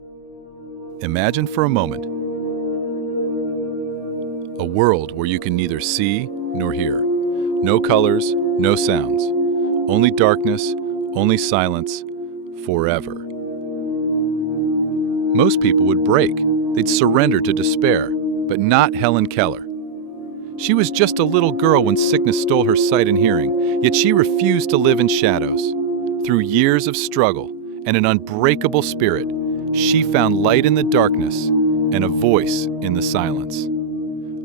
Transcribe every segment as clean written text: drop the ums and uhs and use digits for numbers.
Imagine for a moment a world where you can neither see nor hear. No colors, no sounds. Only darkness, only silence, forever. Most people would break. They'd surrender to despair, but not Helen Keller. She was just a little girl when sickness stole her sight and hearing, yet she refused to live in shadows. Through years of struggle and an unbreakable spirit, she found light in the darkness and a voice in the silence.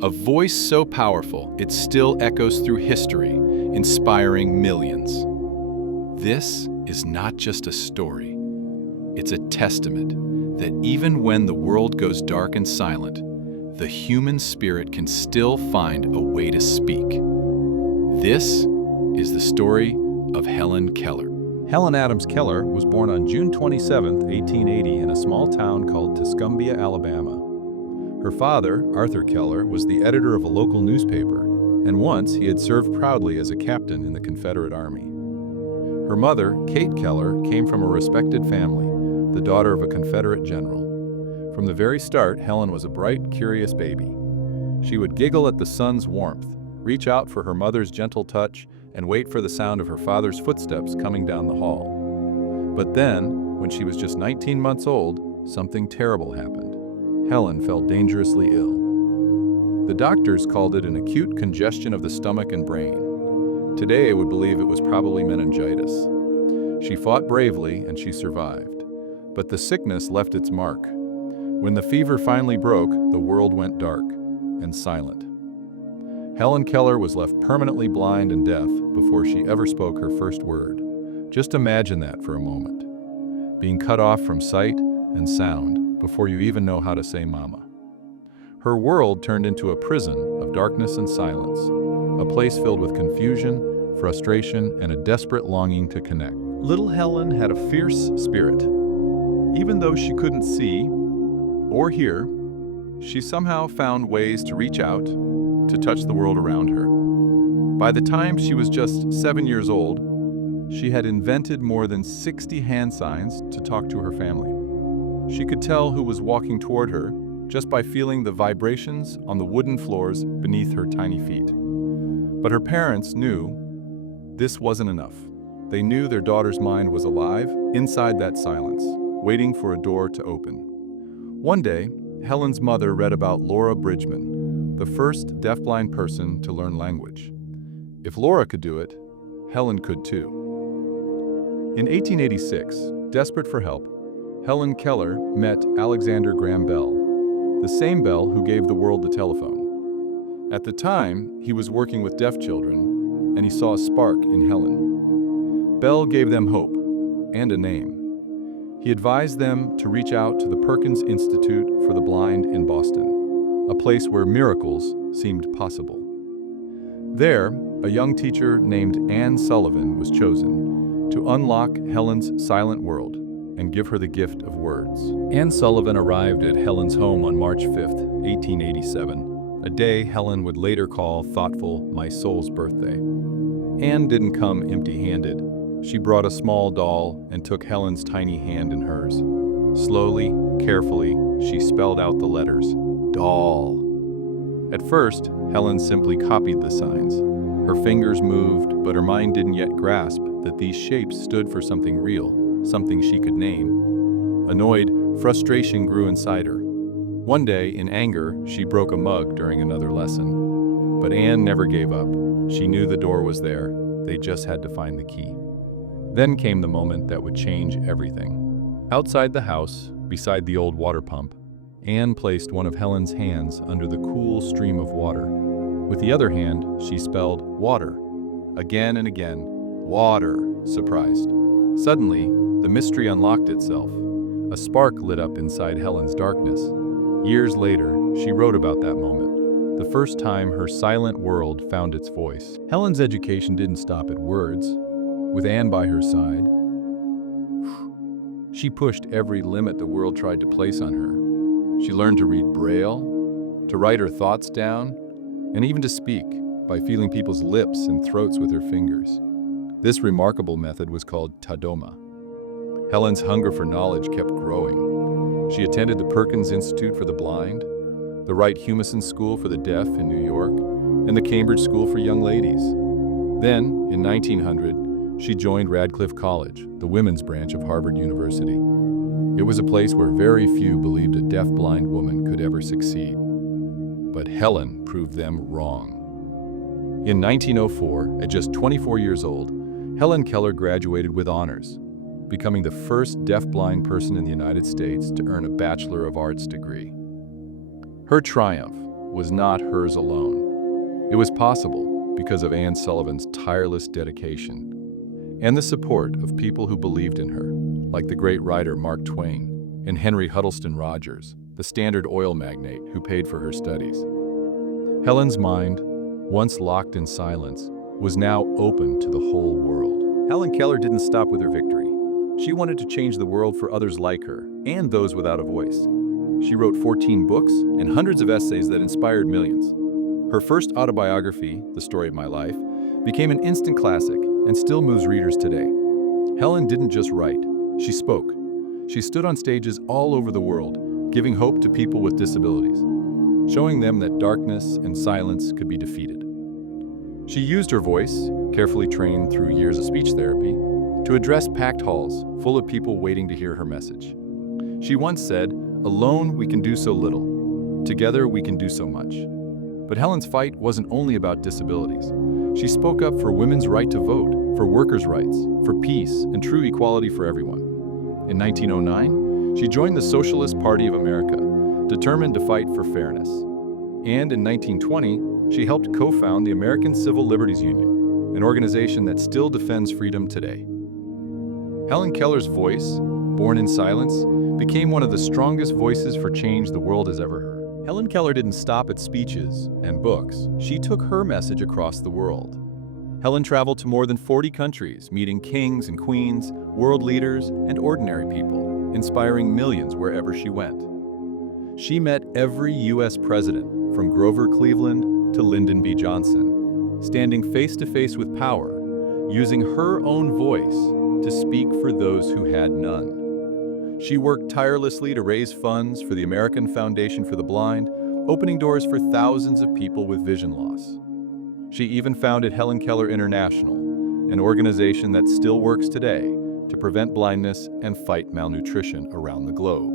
A voice so powerful it still echoes through history, inspiring millions. This is not just a story. It's a testament that even when the world goes dark and silent, the human spirit can still find a way to speak. This is the story of Helen Keller. Helen Adams Keller was born on June 27, 1880, in a small town called Tuscumbia, Alabama. Her father, Arthur Keller, was the editor of a local newspaper, and once he had served proudly as a captain in the Confederate Army. Her mother, Kate Keller, came from a respected family, the daughter of a Confederate general. From the very start, Helen was a bright, curious baby. She would giggle at the sun's warmth, reach out for her mother's gentle touch, and wait for the sound of her father's footsteps coming down the hall. But then, when she was just 19 months old, something terrible happened. Helen fell dangerously ill. The doctors called it an acute congestion of the stomach and brain. Today, I would believe it was probably meningitis. She fought bravely and she survived. But the sickness left its mark. When the fever finally broke, the world went dark and silent. Helen Keller was left permanently blind and deaf before she ever spoke her first word. Just imagine that for a moment. Being cut off from sight and sound before you even know how to say mama. Her world turned into a prison of darkness and silence, a place filled with confusion, frustration, and a desperate longing to connect. Little Helen had a fierce spirit. Even though she couldn't see or hear, she somehow found ways to reach out, to touch the world around her. By the time she was just 7 years old, she had invented more than 60 hand signs to talk to her family. She could tell who was walking toward her just by feeling the vibrations on the wooden floors beneath her tiny feet. But her parents knew this wasn't enough. They knew their daughter's mind was alive inside that silence, waiting for a door to open. One day, Helen's mother read about Laura Bridgman, the first deafblind person to learn language. If Laura could do it, Helen could too. In 1886, desperate for help, Helen Keller met Alexander Graham Bell, the same Bell who gave the world the telephone. At the time, he was working with deaf children, and he saw a spark in Helen. Bell gave them hope and a name. He advised them to reach out to the Perkins Institute for the Blind in Boston, a place where miracles seemed possible. There, a young teacher named Anne Sullivan was chosen to unlock Helen's silent world and give her the gift of words. Anne Sullivan arrived at Helen's home on March 5th, 1887, a day Helen would later call thoughtful "my soul's birthday." Anne didn't come empty-handed. She brought a small doll and took Helen's tiny hand in hers. Slowly, carefully, she spelled out the letters, doll. At first, Helen simply copied the signs. Her fingers moved, but her mind didn't yet grasp that these shapes stood for something real, something she could name. Annoyed, frustration grew inside her. One day, in anger, she broke a mug during another lesson. But Anne never gave up. She knew the door was there. They just had to find the key. Then came the moment that would change everything. Outside the house, beside the old water pump, Anne placed one of Helen's hands under the cool stream of water. With the other hand, she spelled water. Again and again, water, surprised. Suddenly, the mystery unlocked itself. A spark lit up inside Helen's darkness. Years later, she wrote about that moment, the first time her silent world found its voice. Helen's education didn't stop at words. With Anne by her side, she pushed every limit the world tried to place on her. She learned to read Braille, to write her thoughts down, and even to speak by feeling people's lips and throats with her fingers. This remarkable method was called Tadoma. Helen's hunger for knowledge kept growing. She attended the Perkins Institute for the Blind, the Wright Humason School for the Deaf in New York, and the Cambridge School for Young Ladies. Then, in 1900, she joined Radcliffe College, the women's branch of Harvard University. It was a place where very few believed a deaf-blind woman could ever succeed. But Helen proved them wrong. In 1904, at just 24 years old, Helen Keller graduated with honors, becoming the first deaf-blind person in the United States to earn a Bachelor of Arts degree. Her triumph was not hers alone. It was possible because of Anne Sullivan's tireless dedication and the support of people who believed in her, like the great writer Mark Twain and Henry Huddleston Rogers, the Standard Oil magnate who paid for her studies. Helen's mind, once locked in silence, was now open to the whole world. Helen Keller didn't stop with her victory. She wanted to change the world for others like her, and those without a voice. She wrote 14 books and hundreds of essays that inspired millions. Her first autobiography, The Story of My Life, became an instant classic and still moves readers today. Helen didn't just write, she spoke. She stood on stages all over the world, giving hope to people with disabilities, showing them that darkness and silence could be defeated. She used her voice, carefully trained through years of speech therapy, to address packed halls full of people waiting to hear her message. She once said, "Alone we can do so little. Together we can do so much." But Helen's fight wasn't only about disabilities. She spoke up for women's right to vote, for workers' rights, for peace and true equality for everyone. In 1909, she joined the Socialist Party of America, determined to fight for fairness. And in 1920, she helped co-found the American Civil Liberties Union, an organization that still defends freedom today. Helen Keller's voice, born in silence, became one of the strongest voices for change the world has ever heard. Helen Keller didn't stop at speeches and books. She took her message across the world. Helen traveled to more than 40 countries, meeting kings and queens, world leaders, and ordinary people, inspiring millions wherever she went. She met every U.S. president, from Grover Cleveland to Lyndon B. Johnson, standing face to face with power, using her own voice to speak for those who had none. She worked tirelessly to raise funds for the American Foundation for the Blind, opening doors for thousands of people with vision loss. She even founded Helen Keller International, an organization that still works today to prevent blindness and fight malnutrition around the globe.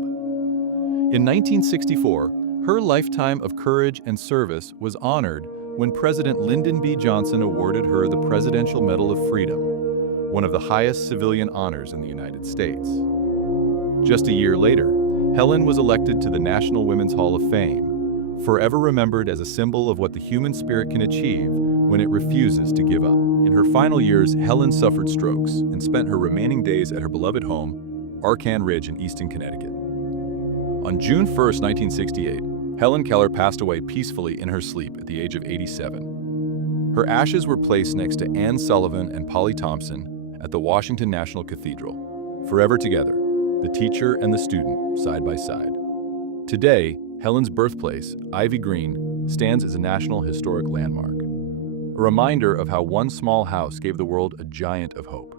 In 1964, her lifetime of courage and service was honored when President Lyndon B. Johnson awarded her the Presidential Medal of Freedom, one of the highest civilian honors in the United States. Just a year later, Helen was elected to the National Women's Hall of Fame, forever remembered as a symbol of what the human spirit can achieve when it refuses to give up. In her final years, Helen suffered strokes and spent her remaining days at her beloved home, Arcan Ridge in Easton, Connecticut. On June 1, 1968, Helen Keller passed away peacefully in her sleep at the age of 87. Her ashes were placed next to Anne Sullivan and Polly Thompson at the Washington National Cathedral, forever together, the teacher and the student, side by side. Today, Helen's birthplace, Ivy Green, stands as a National Historic Landmark, a reminder of how one small house gave the world a giant of hope.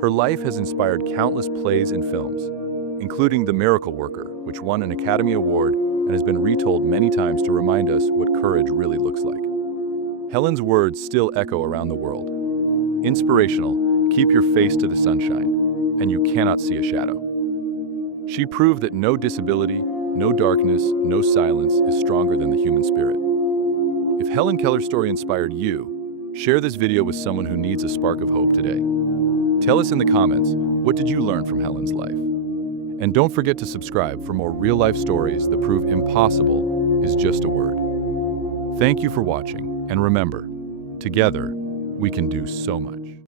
Her life has inspired countless plays and films, including The Miracle Worker, which won an Academy Award and has been retold many times to remind us what courage really looks like. Helen's words still echo around the world. Inspirational, keep your face to the sunshine, and you cannot see a shadow. She proved that no disability, no darkness, no silence is stronger than the human spirit. If Helen Keller's story inspired you, share this video with someone who needs a spark of hope today. Tell us in the comments, what did you learn from Helen's life? And don't forget to subscribe for more real-life stories that prove impossible is just a word. Thank you for watching, and remember, together, we can do so much.